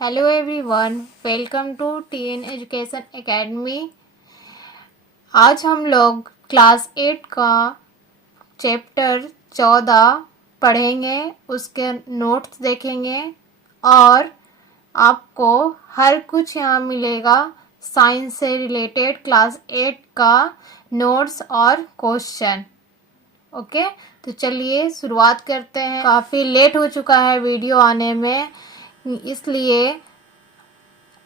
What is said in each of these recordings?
Hello everyone, welcome to TN education academy. आज हम लोग क्लास 8 का चैप्टर 14 पढ़ेंगे, उसके नोट्स देखेंगे और आपको हर कुछ यहाँ मिलेगा साइंस से रिलेटेड क्लास 8 का नोट्स और क्वेश्चन। ओके, तो चलिए शुरुआत करते हैं। काफ़ी लेट हो चुका है वीडियो आने में, इसलिए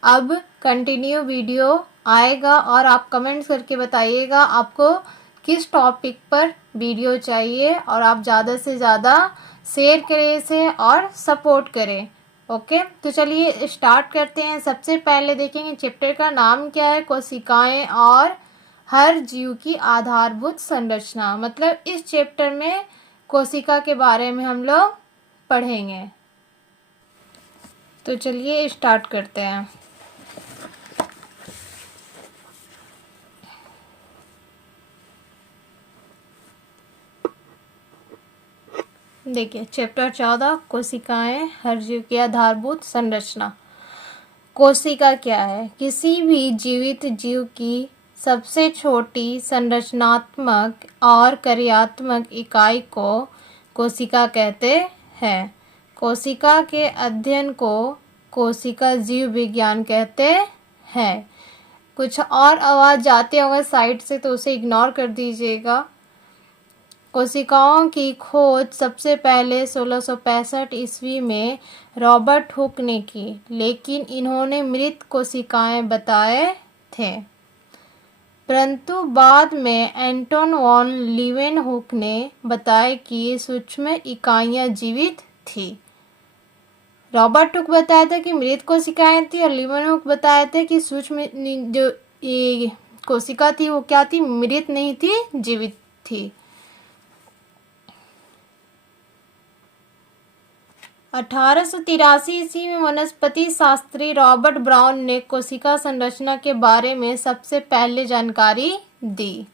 अब कंटिन्यू वीडियो आएगा और आप कमेंट्स करके बताइएगा आपको किस टॉपिक पर वीडियो चाहिए और आप ज़्यादा से ज़्यादा शेयर करें इसे और सपोर्ट करें। ओके, तो चलिए स्टार्ट करते हैं। सबसे पहले देखेंगे चैप्टर का नाम क्या है, कोशिकाएं और हर जीव की आधारभूत संरचना। मतलब इस चैप्टर में कोशिका के बारे में हम लोग पढ़ेंगे। तो चलिए स्टार्ट करते हैं। देखिए चैप्टर 14 कोशिकाएं हर जीव की आधारभूत संरचना। कोशिका क्या है? किसी भी जीवित जीव की सबसे छोटी संरचनात्मक और कार्यात्मक इकाई को कोशिका कहते हैं। कोशिका के अध्ययन को कोशिका जीव विज्ञान कहते हैं। कुछ और आवाज़ जाते होंगे साइड से तो उसे इग्नोर कर दीजिएगा। कोशिकाओं की खोज सबसे पहले 1665 ईस्वी में रॉबर्ट हुक ने की, लेकिन इन्होंने मृत कोशिकाएं बताए थे। परंतु बाद में एंटोन वॉन लीवेनहुक ने बताया कि सूक्ष्म इकाइयां जीवित थी। रॉबर्ट हुक बताया था कि मृत कोशिकाएं थी और लीवेनहुक बताया था कि सूक्ष्म जो कोशिका थी वो क्या थी, मृत नहीं थी, जीवित थी। 1883 ईस्वी में वनस्पति शास्त्री रॉबर्ट ब्राउन ने कोशिका संरचना के बारे में सबसे पहले जानकारी दी।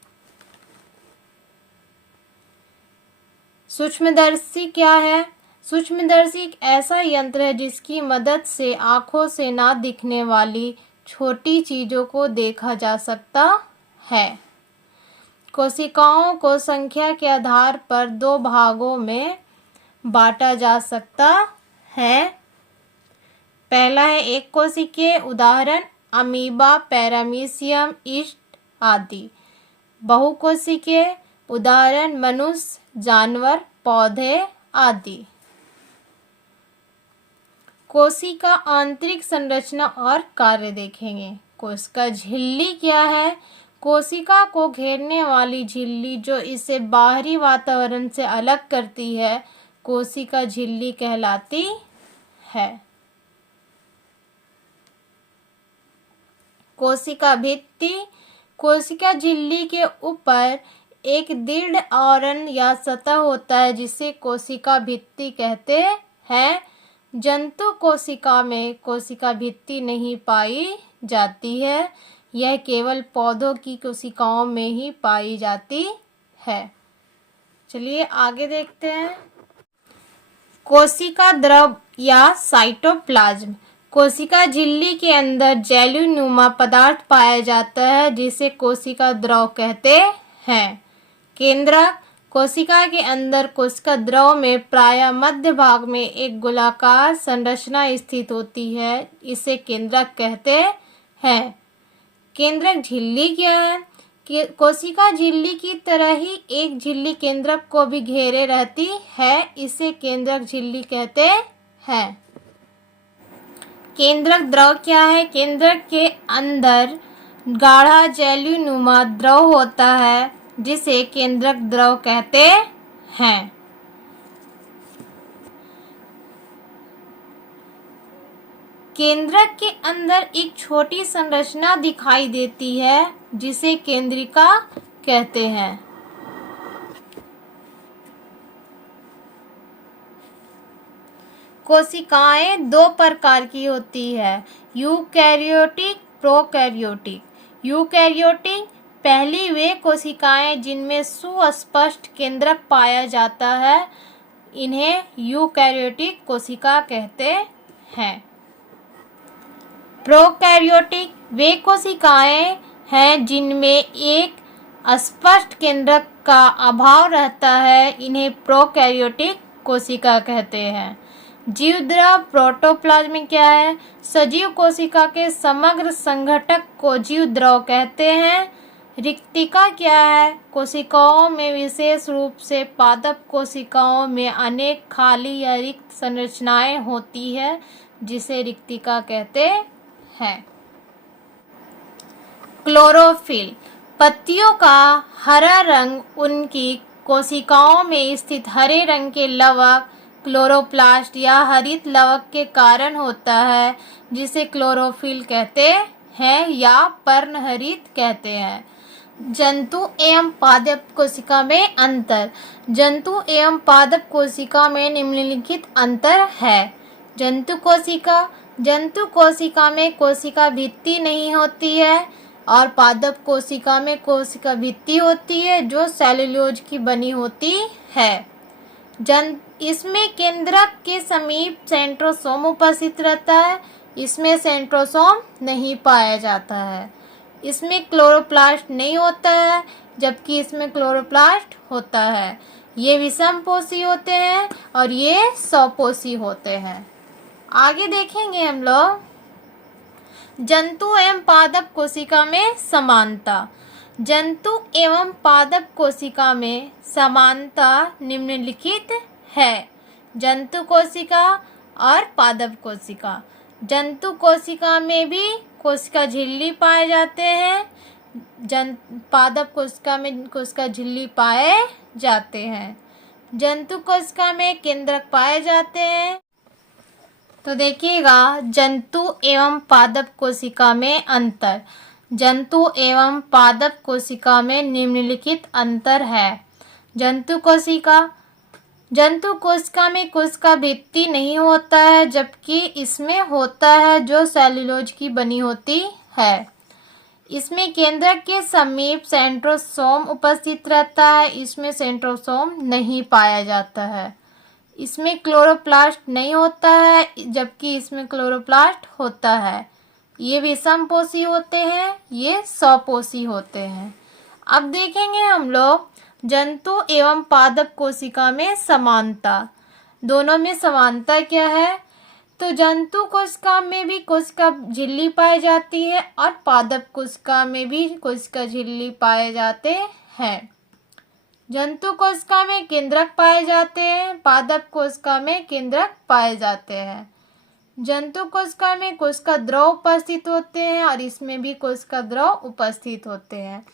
सूक्ष्मदर्शी क्या है? सूक्ष्मदर्शी एक ऐसा यंत्र है जिसकी मदद से आंखों से ना दिखने वाली छोटी चीजों को देखा जा सकता है। कोशिकाओं को संख्या के आधार पर दो भागों में बांटा जा सकता है। पहला है एक कोशिकीय, उदाहरण अमीबा, पैरामीशियम, यीस्ट आदि। बहुकोशिकीय, उदाहरण मनुष्य, जानवर, पौधे आदि। कोशिका आंतरिक संरचना और कार्य देखेंगे। कोशिका झिल्ली क्या है? कोशिका को घेरने वाली झिल्ली जो इसे बाहरी वातावरण से अलग करती है, कोशिका झिल्ली कहलाती है। कोशिका भित्ति, कोशिका झिल्ली के ऊपर एक दृढ़ आवरण या सतह होता है जिसे कोशिका भित्ति कहते हैं। जंतु कोशिका में कोशिका भित्ति नहीं पाई जाती है, यह केवल पौधों की कोशिकाओं में ही पाई जाती है। चलिए आगे देखते हैं। कोशिका द्रव या साइटोप्लाज्म। कोशिका झिल्ली के अंदर जेलीनुमा पदार्थ पाया जाता है जिसे कोशिका द्रव कहते हैं। केंद्रक, कोशिका के अंदर कोशिका द्रव में प्रायः मध्य भाग में एक गोलाकार संरचना स्थित होती है, इसे केंद्रक कहते हैं। केंद्रक झिल्ली क्या है? कोशिका झिल्ली की तरह ही एक झिल्ली केंद्रक को भी घेरे रहती है, इसे केंद्रक झिल्ली कहते हैं। केंद्रक द्रव क्या है? केंद्रक के अंदर गाढ़ा जेलीनुमा द्रव होता है जिसे केंद्रक द्रव कहते हैं। केंद्रक के अंदर एक छोटी संरचना दिखाई देती है जिसे केंद्रिका कहते हैं। कोशिकाएं दो प्रकार की होती है, यूकैरियोटिक, प्रोकैरियोटिक। यूकैरियोटिक पहली वे कोशिकाएं जिनमें सुस्पष्ट केंद्रक पाया जाता है, इन्हें यूकैरियोटिक कोशिका कहते हैं। प्रोकैरियोटिक वे कोशिकाएं हैं जिनमें एक स्पष्ट केंद्रक का अभाव रहता है, इन्हें प्रोकैरियोटिक कोशिका कहते हैं। जीवद्रव प्रोटोप्लाज्म क्या है? सजीव कोशिका के समग्र संघटक को जीवद्रव कहते हैं। रिक्तिका क्या है? कोशिकाओं में विशेष रूप से पादप कोशिकाओं में अनेक खाली या रिक्त संरचनाएं होती है, जिसे रिक्तिका कहते हैं। क्लोरोफिल पत्तियों का हरा रंग उनकी कोशिकाओं में स्थित हरे रंग के लवक क्लोरोप्लास्ट या हरित लवक के कारण होता है, जिसे क्लोरोफिल कहते हैं या पर्णहरित कहते हैं। जंतु एवं पादप कोशिका में अंतर। जंतु एवं पादप कोशिका में निम्नलिखित अंतर है। जंतु कोशिका में कोशिका भित्ति नहीं होती है और पादप कोशिका में कोशिका भित्ति होती है जो सेलुलोज की बनी होती है। इसमें केंद्रक के समीप सेंट्रोसोम उपस्थित रहता है, इसमें सेंट्रोसोम नहीं पाया जाता है। इसमें क्लोरोप्लास्ट नहीं होता है, जबकि इसमें क्लोरोप्लास्ट होता है। ये विषमपोषी होते हैं और ये स्वपोषी होते हैं। आगे देखेंगे हम लोग जंतु एवं पादप कोशिका में समानता। जंतु एवं पादप कोशिका में समानता निम्नलिखित है। जंतु कोशिका और पादप कोशिका। जंतु कोशिका में भी कोशिका झिल्ली पाए जाते हैं, पादप कोशिका में कोशिका झिल्ली पाए जाते हैं। जंतु कोशिका में केंद्रक पाए जाते हैं। तो देखिएगा जंतु एवं पादप कोशिका में अंतर। जंतु एवं पादप कोशिका में निम्नलिखित अंतर है। जंतु कोशिका में कोशिका भित्ति नहीं होता है, जबकि इसमें होता है जो सेलुलोज की बनी होती है। इसमें केंद्रक के समीप सेंट्रोसोम उपस्थित रहता है, इसमें सेंट्रोसोम नहीं पाया जाता है। इसमें क्लोरोप्लास्ट नहीं होता है, जबकि इसमें क्लोरोप्लास्ट होता है। ये विषमपोषी होते हैं, ये स्वपोषी होते हैं। अब देखेंगे हम लोग जंतु एवं पादप कोशिका में समानता। दोनों में समानता क्या है? तो जंतु कोशिका में भी कोशिका झिल्ली पाई जाती है और पादप कोशिका में भी कोशिका झिल्ली पाए जाते हैं। जंतु कोशिका में केंद्रक पाए जाते हैं, पादप कोशिका में केंद्रक पाए जाते हैं। जंतु कोशिका में कोशिका द्रव उपस्थित होते हैं और इसमें भी कोशिका द्रव उपस्थित होते हैं।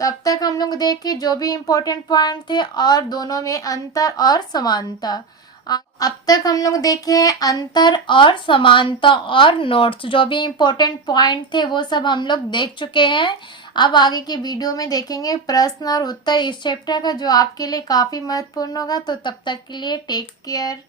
तो अब तक हम लोग देखे जो भी इम्पोर्टेंट पॉइंट थे और दोनों में अंतर और समानता। अब तक हम लोग देखे अंतर और समानता और नोट्स, जो भी इम्पोर्टेंट पॉइंट थे वो सब हम लोग देख चुके हैं। अब आगे के वीडियो में देखेंगे प्रश्न और उत्तर इस चैप्टर का, जो आपके लिए काफ़ी महत्वपूर्ण होगा। तो तब तक के लिए टेक केयर।